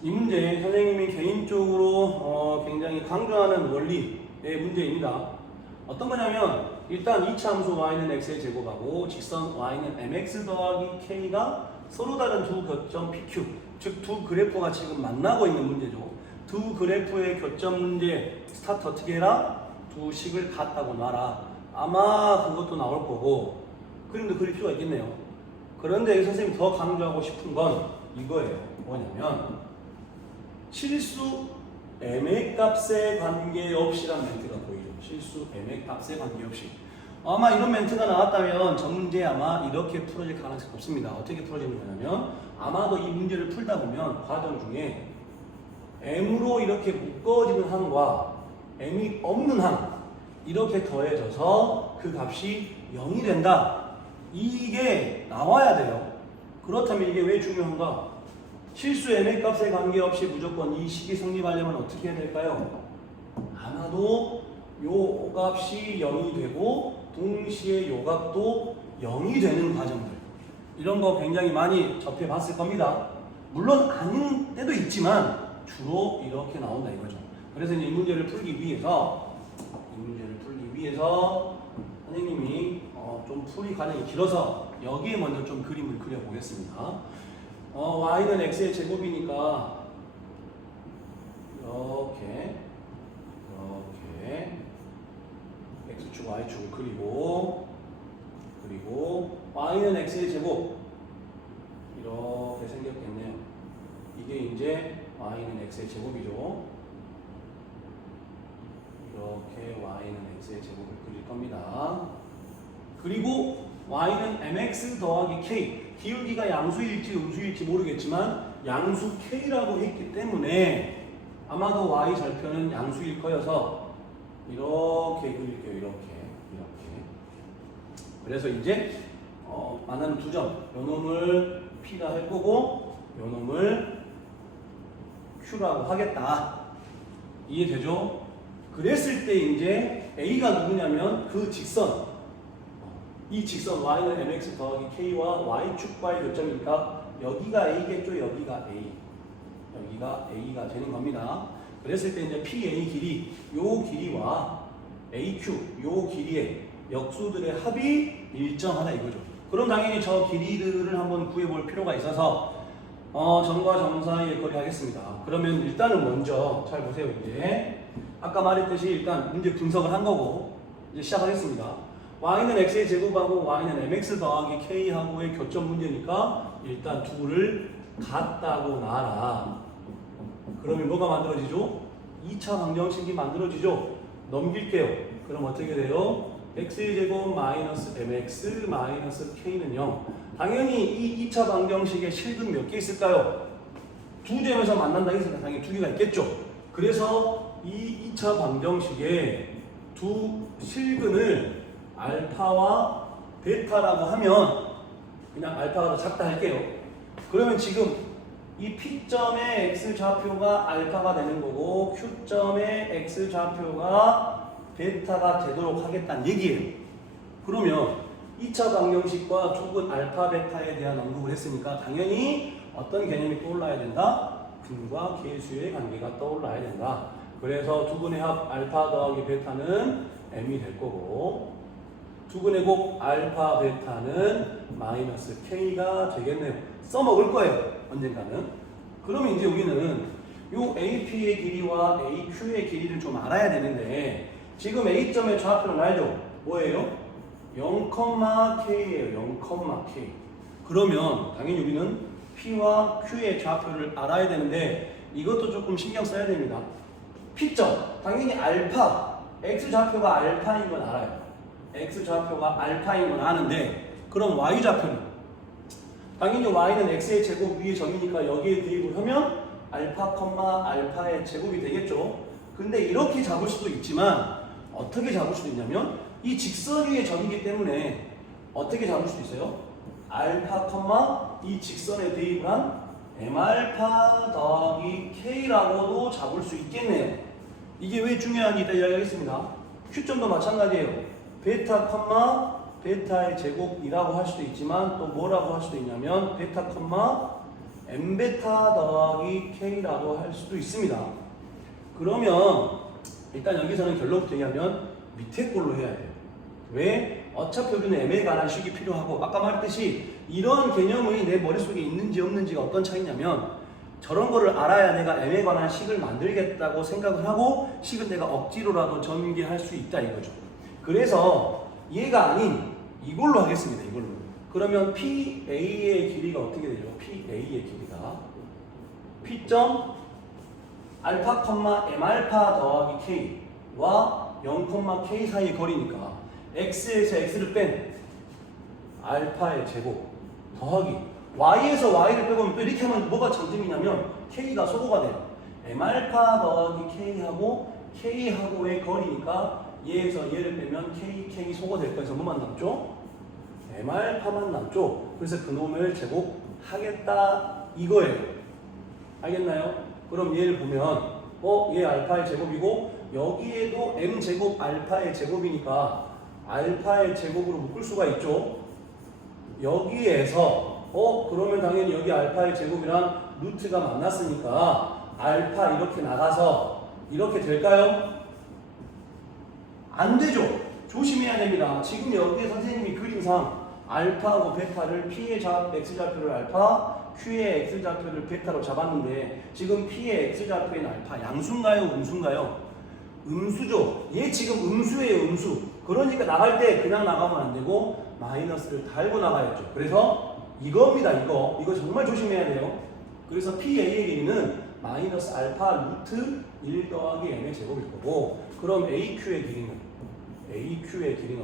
이 문제 선생님이 개인적으로 굉장히 강조하는 원리의 문제입니다. 어떤 거냐면 일단 2차 함수 y는 x의 제곱하고 직선 y는 mx 더하기 k가 서로 다른 두 교점 pq, 즉 두 그래프가 지금 만나고 있는 문제죠. 두 그래프의 교점 문제 스타트 어떻게 해라? 두 식을 같다고 놔라. 아마 그것도 나올 거고 그림도 그릴 필요가 있겠네요. 그런데 여기 선생님이 더 강조하고 싶은 건 이거예요. 뭐냐면 실수 m의 값에 관계없이란 멘트가 보이죠. 실수 m의 값에 관계없이. 아마 이런 멘트가 나왔다면 저 문제 아마 이렇게 풀어질 가능성이 없습니다. 어떻게 풀어지는 거냐면 아마도 이 문제를 풀다 보면 과정 중에 m으로 이렇게 묶어지는 항과 m이 없는 항 이렇게 더해져서 그 값이 0이 된다. 이게 나와야 돼요. 그렇다면 이게 왜 중요한가? 실수 m의 값에 관계없이 무조건 이 식이 성립하려면 어떻게 해야 될까요? 아마도 요 값이 0이 되고 동시에 요 값도 0이 되는 과정들, 이런 거 굉장히 많이 접해봤을 겁니다. 물론 아닌 때도 있지만 주로 이렇게 나온다 이거죠. 그래서 이제 이 문제를 풀기 위해서 선생님이 좀 풀이 과정이 길어서 여기에 먼저 좀 그림을 그려보겠습니다. y는 x의 제곱이니까 이렇게 x축 y축을 그리고 y는 x의 제곱 이렇게 생겼겠네요. 이게 이제 y는 x의 제곱이죠. 이렇게 y는 x의 제곱을 그릴 겁니다. 그리고 y는 mx 더하기 k, 기울기가 양수일지 음수일지 모르겠지만 양수 k라고 했기 때문에 아마도 y 절편은 양수일 거여서 이렇게 그릴게요. 이렇게. 그래서 이제 만나는 두 점, 요 놈을 p라 할 거고 요 놈을 q라고 하겠다. 이해되죠? 그랬을 때 이제 a가 누구냐면 그 직선, 이 직선 y는 mx 더하기 k와 y축과의 교점이니까 여기가 a겠죠. 여기가 a가 되는 겁니다. 그랬을 때 이제 PA 길이, 요 길이와 AQ, 요 길이의 역수들의 합이 일정하다 이거죠. 그럼 당연히 저 길이들을 한번 구해볼 필요가 있어서 점과 점 사이의 거리 하겠습니다. 그러면 일단은 먼저 잘 보세요. 이제 아까 말했듯이 일단 문제 분석을 한 거고 이제 시작하겠습니다. y는 x의 제곱하고 y는 mx 더하기 k하고의 교점 문제니까 일단 둘을 같다고 놔라. 그러면 뭐가 만들어지죠? 2차 방정식이 만들어지죠? 넘길게요. 그럼 어떻게 돼요? x의 제곱 마이너스 mx 마이너스 k는 0. 당연히 이 2차 방정식에 실근 몇 개 있을까요? 두 점에서 만난다 했으니까 당연히 두 개가 있겠죠? 그래서 이 2차 방정식에 두 실근을 알파와 베타라고 하면 그냥 알파가 더 작다 할게요. 그러면 지금 이 P점의 X좌표가 알파가 되는 거고 Q점의 X좌표가 베타가 되도록 하겠다는 얘기예요. 그러면 2차 방정식과 좁은 알파, 베타에 대한 언급을 했으니까 당연히 어떤 개념이 떠올라야 된다? 근과 계수의 관계가 떠올라야 된다. 그래서 두 분의 합 알파 더하기 베타는 m이 될 거고 두 분의 곱 알파, 베타는 마이너스 k가 되겠네요. 써먹을 거예요. 언젠가는. 그러면 이제 우리는 요 AP의 길이와 AQ의 길이를 좀 알아야 되는데 지금 A점의 좌표는 알죠? 뭐예요? 0,K예요. 0,K. 그러면 당연히 우리는 P와 Q의 좌표를 알아야 되는데 이것도 조금 신경 써야 됩니다. P점, 당연히 알파, X좌표가 알파인 건 알아요. X좌표가 알파인 건 아는데 그럼 Y좌표는? 당연히 y는 x의 제곱 위의 점이니까 여기에 대입을 하면 알파, 알파의 제곱이 되겠죠. 근데 이렇게 잡을 수도 있지만 어떻게 잡을 수도 있냐면 이 직선 위의 점이기 때문에 어떻게 잡을 수도 있어요? 알파, 이 직선에 대입을 한 m알파 더하기 k라고도 잡을 수 있겠네요. 이게 왜 중요한지 이따 이야기하겠습니다. q점도 마찬가지예요. 베타의 제곱이라고 할 수도 있지만 또 뭐라고 할 수도 있냐면 베타, m 베타 더하기 k라고 할 수도 있습니다. 그러면 일단 여기서는 결론부터 얘기하면 밑에 걸로 해야 돼요. 왜? 어차피 우리는 m에 관한 식이 필요하고 아까 말했듯이 이런 개념이 내 머릿속에 있는지 없는지가 어떤 차이냐면 저런 거를 알아야 내가 m에 관한 식을 만들겠다고 생각을 하고 식은 내가 억지로라도 전개할 수 있다 이거죠. 그래서 얘가 아닌 이걸로 하겠습니다. 이걸로. 그러면 PA의 길이가 어떻게 되죠? PA의 길이가 P 점 알파, M알파 더하기 K와 0, K 사이의 거리니까 X에서 X를 뺀 알파의 제곱 더하기 Y에서 Y를 빼보면 또 이렇게 하면 뭐가 장점이냐면 K가 소거가 돼요. M알파 더하기 K하고 K하고의 거리니까 얘에서 얘를 빼면 K 소거될 거에서 뭐만 남죠? M알파만 남죠? 그래서 그놈을 제곱하겠다 이거예요. 알겠나요? 그럼 얘를 보면 얘 알파의 제곱이고 여기에도 m제곱 알파의 제곱이니까 알파의 제곱으로 묶을 수가 있죠. 여기에서 그러면 당연히 여기 알파의 제곱이랑 루트가 만났으니까 알파 이렇게 나가서 이렇게 될까요? 안 되죠. 조심해야 됩니다. 지금 여기에 선생님이 그림상 알파하고 베타를 P의 X좌표를 알파, Q의 X좌표를 베타로 잡았는데 지금 P의 X좌표인 알파 양수인가요? 음수인가요? 음수죠. 얘 지금 음수예요. 음수. 그러니까 나갈 때 그냥 나가면 안 되고 마이너스를 달고 나가야죠. 그래서 이겁니다. 이거 정말 조심해야 돼요. 그래서 PA의 길이는 마이너스 알파 루트 1 더하기 m의 제곱일 거고 그럼 AQ의 길이는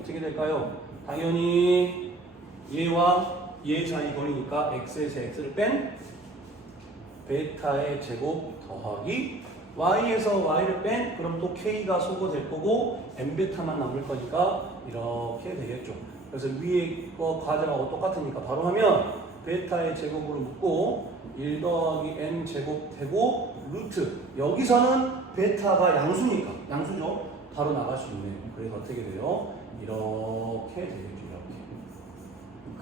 어떻게 될까요? 당연히 얘와 얘 사이 거리니까 x에서 x를 뺀 베타의 제곱 더하기 y에서 y를 뺀 그럼 또 k가 소거될 거고 m 베타만 남을 거니까 이렇게 되겠죠. 그래서 위에 거 과정하고 똑같으니까 바로 하면 베타의 제곱으로 묶고 1 더하기 m 제곱 되고 루트 여기서는 베타가 양수죠. 바로 나갈 수 있네요. 그래서 어떻게 돼요? 이렇게 되겠죠.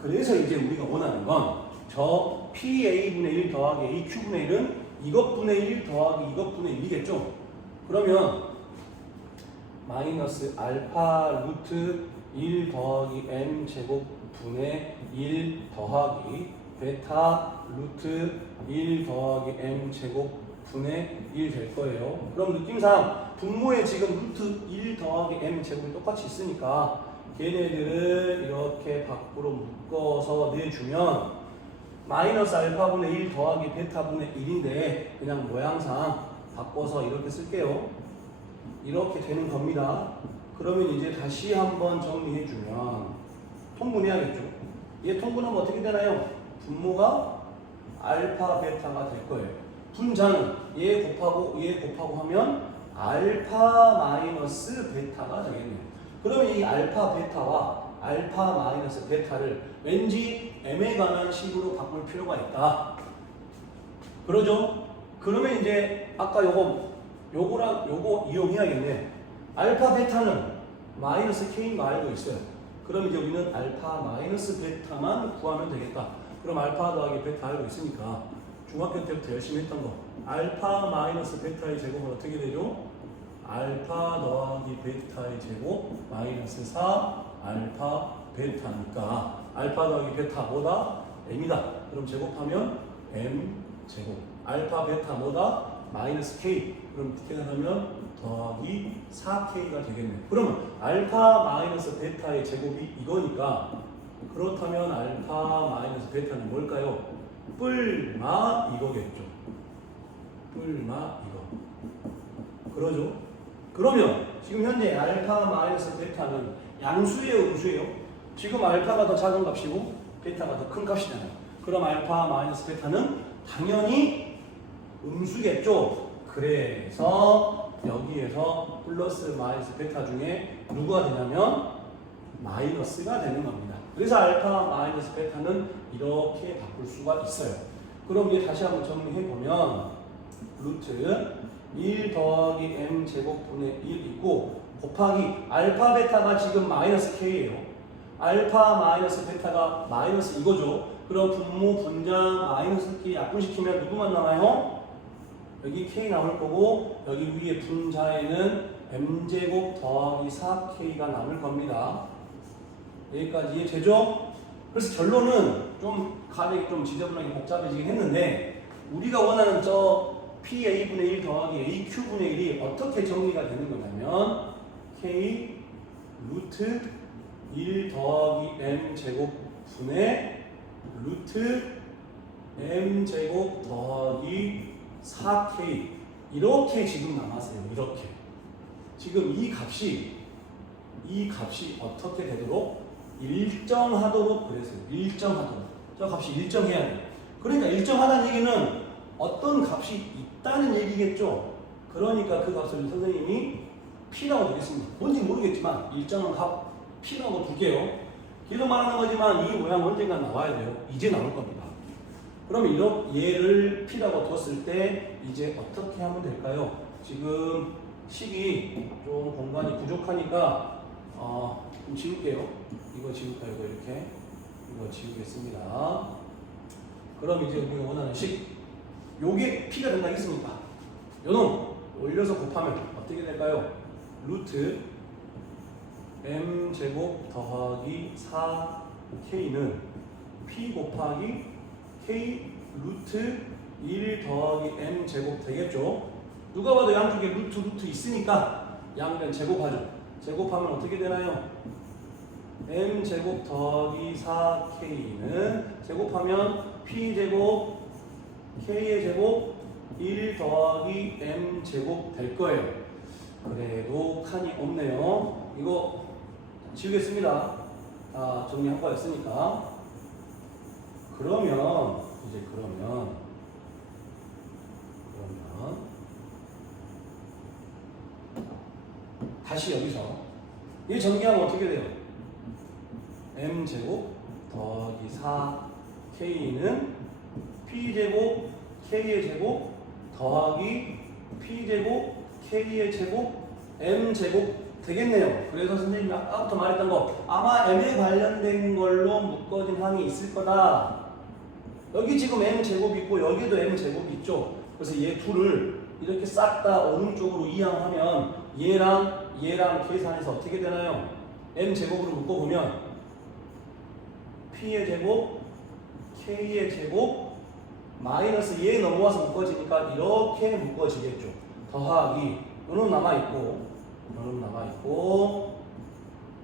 그래서 이제 우리가 원하는 건 저 PA분의 1 더하기 AQ분의 1은 이것분의 1 더하기 이것분의 1이겠죠? 그러면 마이너스 알파 루트 1 더하기 m 제곱 분의 1 더하기 베타 루트 1 더하기 m 제곱 분의 1 될 거예요. 그럼 느낌상 분모에 지금 루트 1 더하기 m 제곱이 똑같이 있으니까 걔네들을 이렇게 밖으로 묶어서 내주면 마이너스 알파분의 1 더하기 베타분의 1인데 그냥 모양상 바꿔서 이렇게 쓸게요. 이렇게 되는 겁니다. 그러면 이제 다시 한번 정리해주면 통분해야겠죠. 얘 통분하면 어떻게 되나요? 분모가 알파 베타가 될 거예요. 분자는 얘 곱하고 하면 알파 마이너스 베타가 되겠네요. 그러면 이 알파 베타와 알파 마이너스 베타를 왠지 m에 관한 식으로 바꿀 필요가 있다. 그러죠? 그러면 이제 아까 요거랑 요거 이용해야겠네. 알파 베타는 마이너스 k인 거 알고 있어요. 그럼 이제 우리는 알파 마이너스 베타만 구하면 되겠다. 그럼 알파 더하기 베타 알고 있으니까 중학교 때부터 열심히 했던 거 알파 마이너스 베타의 제곱은 어떻게 되죠? 알파 더하기 베타의 제곱 마이너스 4 알파 베타니까 알파 더하기 베타 뭐다? m이다. 그럼 제곱하면 m 제곱 알파 베타 뭐다? 마이너스 k. 그럼 계산하면 더하기 4k가 되겠네요. 그러면 알파 마이너스 베타의 제곱이 이거니까 그렇다면 알파 마이너스 베타는 뭘까요? 뿔마 이거겠죠. 뿔마 이거. 그러죠? 그러면 지금 현재 알파 마이너스 베타는 양수예요, 음수예요? 지금 알파가 더 작은 값이고 베타가 더 큰 값이잖아요. 그럼 알파 마이너스 베타는 당연히 음수겠죠. 그래서 여기에서 플러스 마이너스 베타 중에 누가 되냐면 마이너스가 되는 겁니다. 그래서 알파 마이너스 베타는 이렇게 바꿀 수가 있어요. 그럼 이제 다시 한번 정리해보면 루트 1 더하기 m 제곱분의 1 있고 곱하기 알파 베타가 지금 마이너스 k예요. 알파 마이너스 베타가 마이너스 이거죠. 그럼 분모, 분자, 마이너스 K 약분시키면 누구만 남아요? 여기 K 나올 거고 여기 위에 분자에는 m제곱 더하기 4K가 남을 겁니다. 여기까지 이해되죠? 그래서 결론은 좀 가격이 좀 지저분하게 복잡해지긴 했는데 우리가 원하는 저 PA분의 1 더하기 AQ분의 1이 어떻게 정리가 되는 거냐면 K 루트 1 더하기 M제곱 분의 루트 M제곱 더하기 4K 이렇게 지금 남았어요. 이렇게 지금 이 값이 어떻게 되도록 일정하도록 그랬어요. 일정하도록 저 값이 일정해야 돼요. 그러니까 일정하다는 얘기는 어떤 값이 있다는 얘기겠죠. 그러니까 그 값을 선생님이 P라고 두겠습니다. 뭔지 모르겠지만 일정한 값 P라고 둘게요. 길어 말하는 거지만 이 모양 언젠가 나와야 돼요. 이제 나올 겁니다. 그러면 얘를 P라고 뒀을 때 이제 어떻게 하면 될까요? 지금 식이 좀 공간이 부족하니까 좀 지울게요. 이거 지울까요? 이거 지우겠습니다. 그럼 이제 우리가 원하는 식 요게 P가 된다 했습니까? 요놈 올려서 곱하면 어떻게 될까요? 루트 M제곱 더하기 4K는 P 곱하기 K 루트 1 더하기 M제곱 되겠죠? 누가 봐도 양쪽에 루트 있으니까 양변 제곱하죠. 제곱하면 어떻게 되나요? M제곱 더하기 4K는 제곱하면 P제곱 K의 제곱 1 더하기 M제곱 될 거예요. 그래도 칸이 없네요. 이거 지우겠습니다. 정리한 거였으니까. 그러면 다시 여기서 이 전개하면 어떻게 돼요? M제곱 더하기 4K는 P제곱 K의 제곱 더하기 P제곱 K의 제곱 M제곱 되겠네요. 그래서 선생님이 아까부터 말했던 거 아마 M에 관련된 걸로 묶어진 항이 있을 거다. 여기 지금 M제곱 있고 여기도 M제곱이 있죠. 그래서 얘 둘을 이렇게 싹 다 오른쪽으로 이항하면 얘랑 계산해서 어떻게 되나요? M제곱으로 묶어보면 P의 제곱 K의 제곱 마이너스 얘 넘어와서 묶어지니까 이렇게 묶어지겠죠. 더하기 요놈 남아있고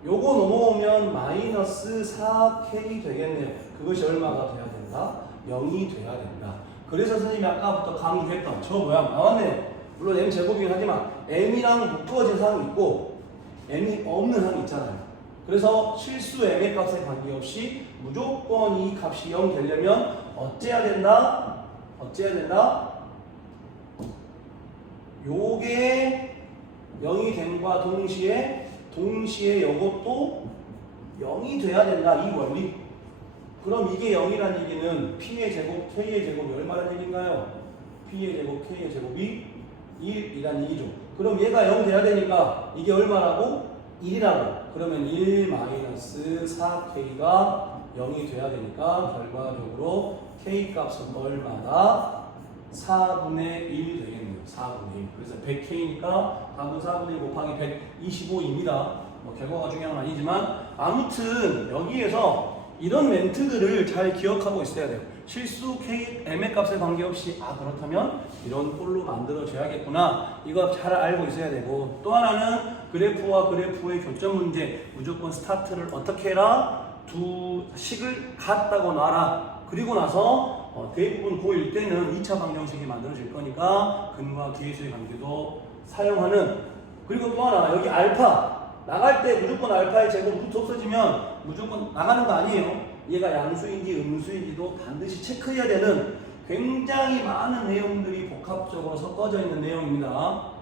요거 넘어오면 마이너스 4K 되겠네요. 그것이 얼마가 돼야 된다? 0이 돼야 된다. 그래서 선생님이 아까부터 강조했던 저 모양 나왔네요. 물론 M제곱이긴 하지만 M이랑 묶어진 항이 있고 M이 없는 항이 있잖아요. 그래서 실수 M의 값에 관계없이 무조건 이 값이 0 되려면 어째야 된다? 요게 0이 됨과 동시에 요것도 0이 돼야 된다. 이 원리. 그럼 이게 0이라는 얘기는 P의 제곱, K의 제곱이 얼마라는 얘기인가요? P의 제곱, K의 제곱이 1이라는 얘기죠. 그럼 얘가 0 돼야 되니까 이게 얼마라고? 1이라고. 그러면 1 마이너스 4K가 0이 돼야 되니까 결과적으로 K 값은 얼마다? 4분의 1 되겠네요. 4분의 1. 그래서 100K니까 답은 4분의 1 곱하기 125입니다. 결과가 중요한 건 아니지만 아무튼 여기에서 이런 멘트들을 잘 기억하고 있어야 돼요. 실수 K, M의 값에 관계없이 그렇다면 이런 꼴로 만들어져야겠구나. 이거 잘 알고 있어야 되고 또 하나는 그래프와 그래프의 교점 문제 무조건 스타트를 어떻게 해라? 두 식을 같다고 놔라. 그리고 나서 대부분 고1 때는 2차 방정식이 만들어질 거니까 근과 계수의 관계도 사용하는 그리고 또 하나 여기 알파 나갈 때 무조건 알파의 제곱 루트 없어지면 무조건 나가는 거 아니에요. 얘가 양수인지 음수인지도 반드시 체크해야 되는 굉장히 많은 내용들이 복합적으로 섞어져 있는 내용입니다.